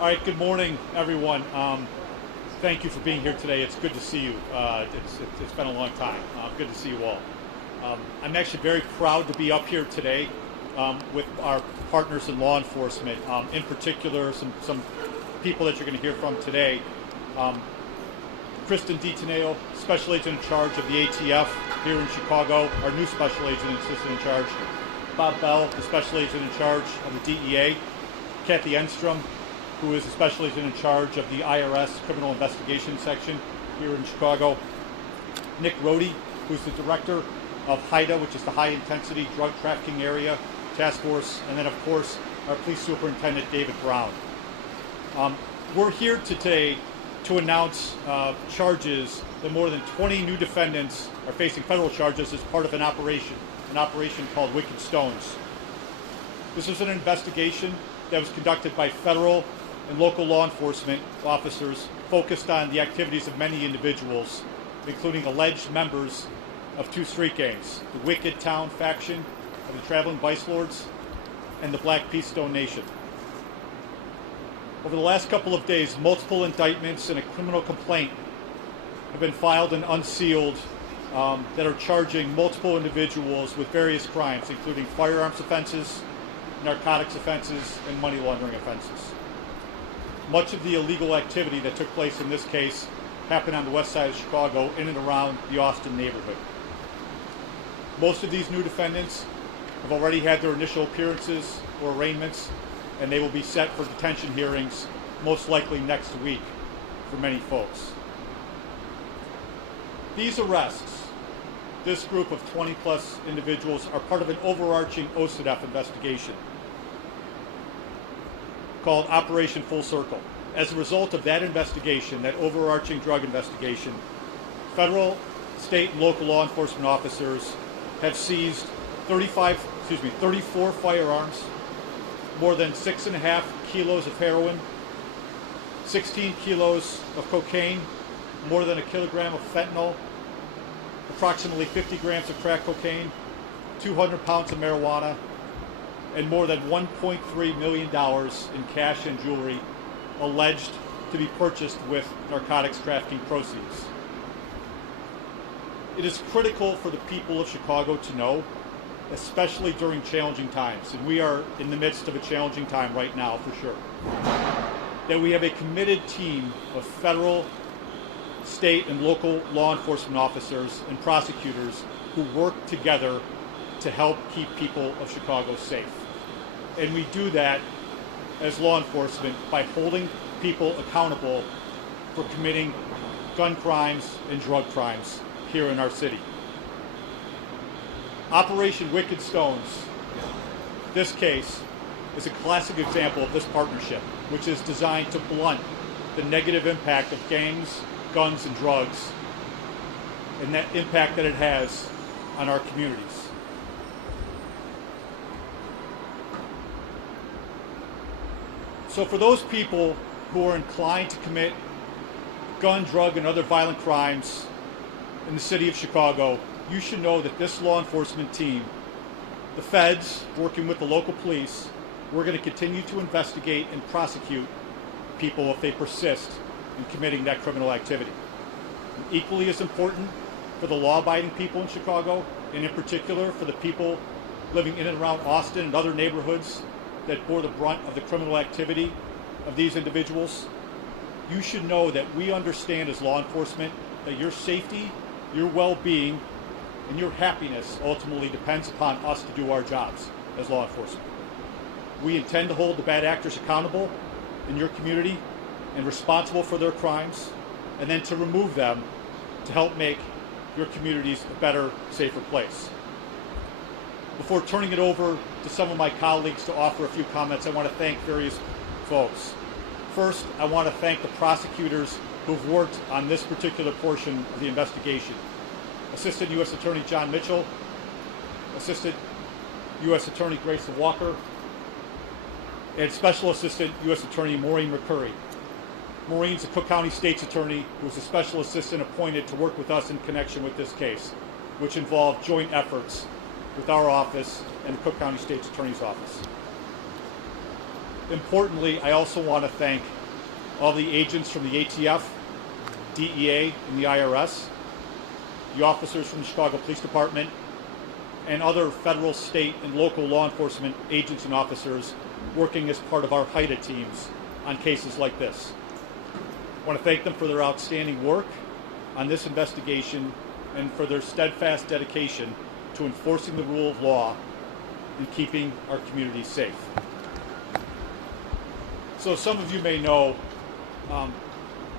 All right, good morning, everyone. Thank you for being here today. It's good to see you. It's been a long time. Good to see you all. I'm actually very proud to be up here today with our partners in law enforcement. In particular, some people that you're going to hear from today. Kristen DiTeneo, Special Agent in charge of the ATF here in Chicago, our new Special Agent and Assistant in charge. Bob Bell, the Special Agent in charge of the DEA. Kathy Enstrom, who is the Special Agent in charge of the IRS Criminal Investigation Section here in Chicago. Nick Rohde, who's the Director of HIDA, which is the High Intensity Drug Trafficking Area Task Force. And then, of course, our Police Superintendent, David Brown. We're here today to announce charges that more than 20 new defendants are facing federal charges as part of an operation called Wicked Stones. This was an investigation that was conducted by federal and local law enforcement officers focused on the activities of many individuals, including alleged members of two street gangs, the Wicked Town faction of the Traveling Vice Lords and the Black Peastone Nation. Over the last couple of days, multiple indictments and a criminal complaint have been filed and unsealed that are charging multiple individuals with various crimes, including firearms offenses, narcotics offenses, and money laundering offenses. Much of the illegal activity that took place in this case happened on the west side of Chicago, in and around the Austin neighborhood. Most of these new defendants have already had their initial appearances or arraignments, and they will be set for detention hearings most likely next week for many folks. These arrests, this group of 20 plus individuals, are part of an overarching OCDF investigation called Operation Full Circle. As a result of that investigation, that overarching drug investigation, federal, state, and local law enforcement officers have seized 34 firearms, more than 6.5 kilos of heroin, 16 kilos of cocaine, more than 1 kilogram of fentanyl, approximately 50 grams of crack cocaine, 200 pounds of marijuana, and more than $1.3 million in cash and jewelry alleged to be purchased with narcotics trafficking proceeds. It is critical for the people of Chicago to know, especially during challenging times, and we are in the midst of a challenging time right now for sure, that we have a committed team of federal, state, and local law enforcement officers and prosecutors who work together to help keep people of Chicago safe. And we do that as law enforcement by holding people accountable for committing gun crimes and drug crimes here in our city. Operation Wicked Stones, this case, is a classic example of this partnership, which is designed to blunt the negative impact of gangs, guns, and drugs, and that impact that it has on our communities. So for those people who are inclined to commit gun, drug, and other violent crimes in the city of Chicago, you should know that this law enforcement team, the feds, working with the local police, we're going to continue to investigate and prosecute people if they persist in committing that criminal activity. And equally as important for the law-abiding people in Chicago, and in particular for the people living in and around Austin and other neighborhoods that bore the brunt of the criminal activity of these individuals, you should know that we understand as law enforcement that your safety, your well-being, and your happiness ultimately depends upon us to do our jobs as law enforcement. We intend to hold the bad actors accountable in your community and responsible for their crimes, and then to remove them to help make your communities a better, safer place. Before turning it over to some of my colleagues to offer a few comments, I want to thank various folks. First, I want to thank the prosecutors who've worked on this particular portion of the investigation. Assistant U.S. Attorney John Mitchell, Assistant U.S. Attorney Grayson Walker, and Special Assistant U.S. Attorney Maureen McCurry. Maureen's the Cook County State's Attorney who was a special assistant appointed to work with us in connection with this case, which involved joint efforts with our office and the Cook County State's Attorney's Office. Importantly, I also want to thank all the agents from the ATF, DEA, and the IRS, the officers from the Chicago Police Department, and other federal, state, and local law enforcement agents and officers working as part of our HIDA teams on cases like this. I want to thank them for their outstanding work on this investigation and for their steadfast dedication to enforcing the rule of law and keeping our communities safe. So some of you may know,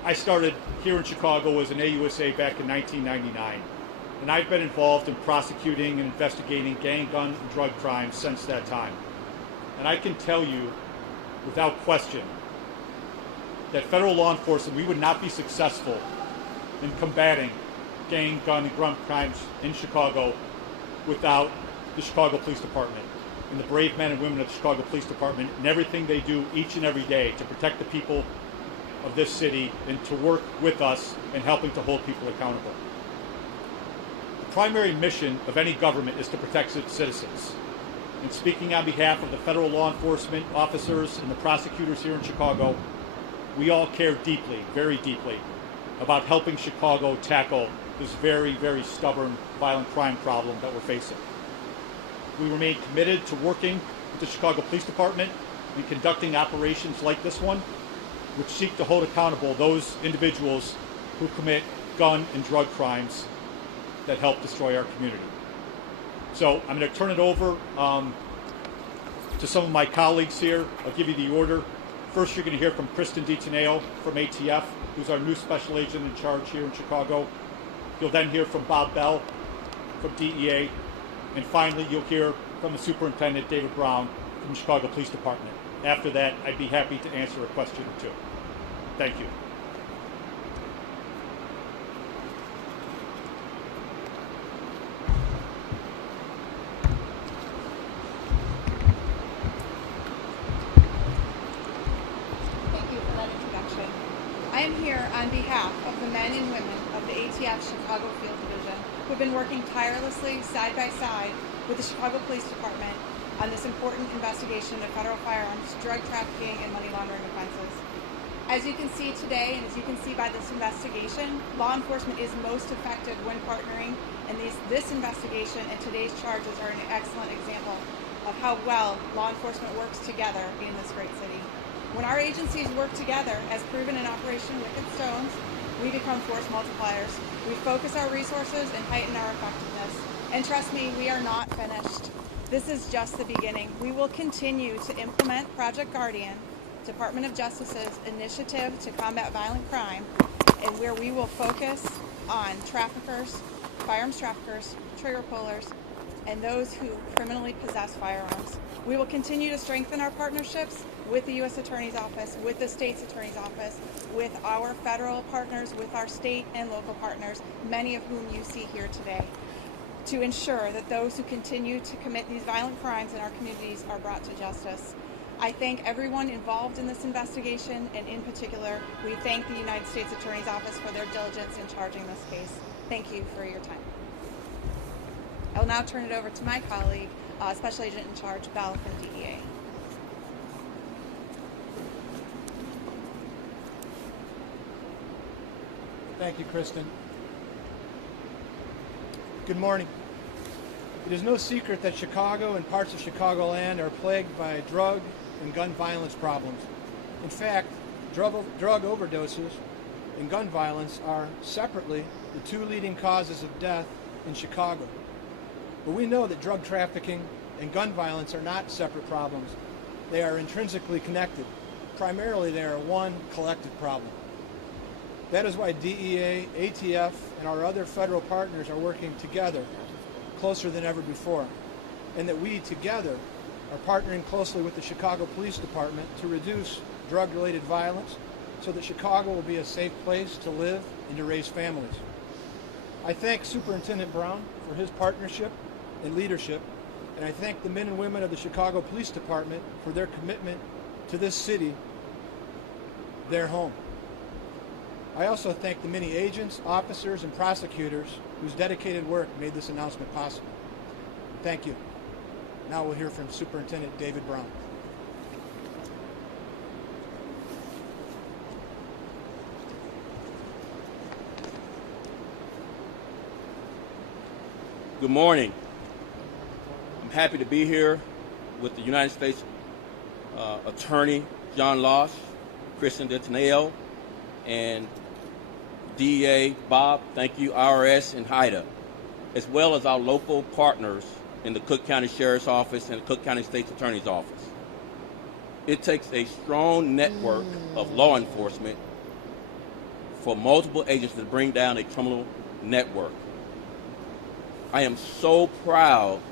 I started here in Chicago as an AUSA back in 1999, and I've been involved in prosecuting and investigating gang, gun, and drug crimes since that time. And I can tell you without question that federal law enforcement, we would not be successful in combating gang, gun, and drug crimes in Chicago without the Chicago Police Department and the brave men and women of the Chicago Police Department and everything they do each and every day to protect the people of this city and to work with us in helping to hold people accountable. The primary mission of any government is to protect its citizens. And speaking on behalf of the federal law enforcement officers and the prosecutors here in Chicago, we all care deeply, very deeply, about helping Chicago tackle this very, very stubborn violent crime problem that we're facing. We remain committed to working with the Chicago Police Department and conducting operations like this one, which seek to hold accountable those individuals who commit gun and drug crimes that help destroy our community. So I'm going to turn it over to some of my colleagues here. I'll give you the order. First, you're going to hear from Kristen DiTeneo from ATF, who's our new special agent in charge here in Chicago. You'll then hear from Bob Bell from DEA. And finally, you'll hear from the Superintendent, David Brown, from the Chicago Police Department. After that, I'd be happy to answer a question or two. Thank you. Thank you for that introduction. I am here on behalf of the men and women of the ATF Chicago Field Division who have been working tirelessly side by side with the Chicago Police Department on this important investigation of federal firearms, drug trafficking, and money laundering offenses. As you can see today, and as you can see by this investigation, law enforcement is most effective when partnering, and this investigation and today's charges are an excellent example of how well law enforcement works together in this great city. When our agencies work together, as proven in Operation Wicked Stones, we become force multipliers. We focus our resources and heighten our effectiveness. And trust me, we are not finished. This is just the beginning. We will continue to implement Project Guardian, Department of Justice's initiative to combat violent crime, and where we will focus on traffickers, firearms traffickers, trigger pullers, and those who criminally possess firearms. We will continue to strengthen our partnerships with the U.S. Attorney's Office, with the State's Attorney's Office, with our federal partners, with our state and local partners, many of whom you see here today, to ensure that those who continue to commit these violent crimes in our communities are brought to justice. I thank everyone involved in this investigation, and in particular, we thank the United States Attorney's Office for their diligence in charging this case. Thank you for your time. I will now turn it over to my colleague, Special Agent in Charge, Bell from DEA. Thank you, Kristen. Good morning. It is no secret that Chicago and parts of Chicagoland are plagued by drug and gun violence problems. In fact, drug overdoses and gun violence are separately the two leading causes of death in Chicago. But we know that drug trafficking and gun violence are not separate problems. They are intrinsically connected. Primarily, they are one collective problem. That is why DEA, ATF, and our other federal partners are working together, closer than ever before, and that we together are partnering closely with the Chicago Police Department to reduce drug-related violence so that Chicago will be a safe place to live and to raise families. I thank Superintendent Brown for his partnership and leadership, and I thank the men and women of the Chicago Police Department for their commitment to this city, their home. I also thank the many agents, officers, and prosecutors whose dedicated work made this announcement possible. Thank you. Now we'll hear from Superintendent David Brown. Good morning. I'm happy to be here with the United States Attorney John Losh, Kristen DeTaneo, and DEA Bob, thank you, IRS, and HIDA, as well as our local partners in the Cook County Sheriff's Office and the Cook County State's Attorney's Office. It takes a strong network of law enforcement for multiple agents to bring down a criminal network. I am so proud of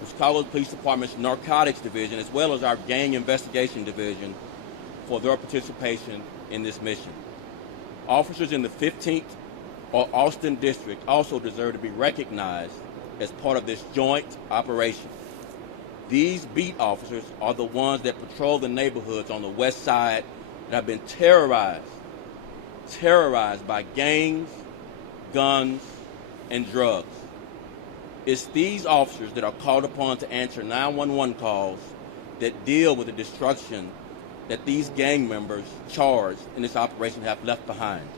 the Chicago Police Department's Narcotics Division as well as our Gang Investigation Division for their participation in this mission. Officers in the 15th or Austin District also deserve to be recognized as part of this joint operation. These beat officers are the ones that patrol the neighborhoods on the west side that have been terrorized by gangs, guns, and drugs. It's these officers that are called upon to answer 911 calls that deal with the destruction that these gang members charged in this operation have left behind.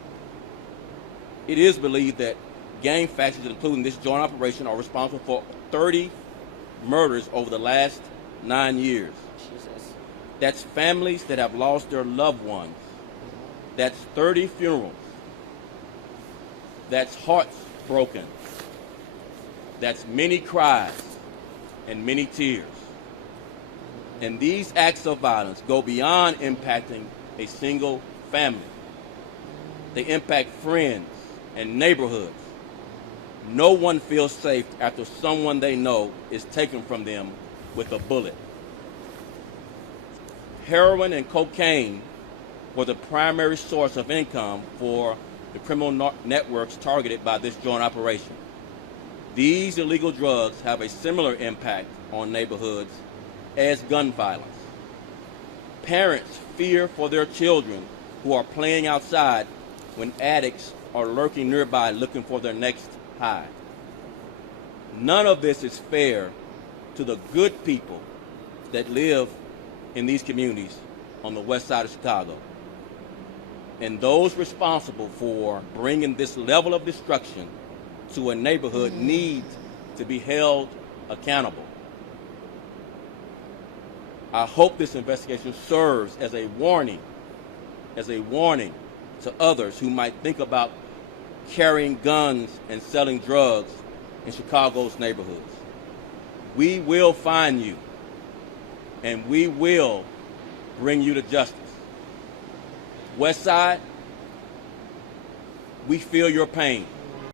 It is believed that gang factions, including this joint operation, are responsible for 30 murders over the last 9 years. Jesus. That's families that have lost their loved ones. That's 30 funerals. That's hearts broken. That's many cries and many tears. And these acts of violence go beyond impacting a single family. They impact friends and neighborhoods. No one feels safe after someone they know is taken from them with a bullet. Heroin and cocaine were the primary source of income for the criminal networks targeted by this joint operation. These illegal drugs have a similar impact on neighborhoods as gun violence. Parents fear for their children who are playing outside when addicts are lurking nearby looking for their next high. None of this is fair to the good people that live in these communities on the west side of Chicago. And those responsible for bringing this level of destruction to a neighborhood need to be held accountable. I hope this investigation serves as a warning to others who might think about carrying guns and selling drugs in Chicago's neighborhoods. We will find you, and we will bring you to justice. West Side, we feel your pain.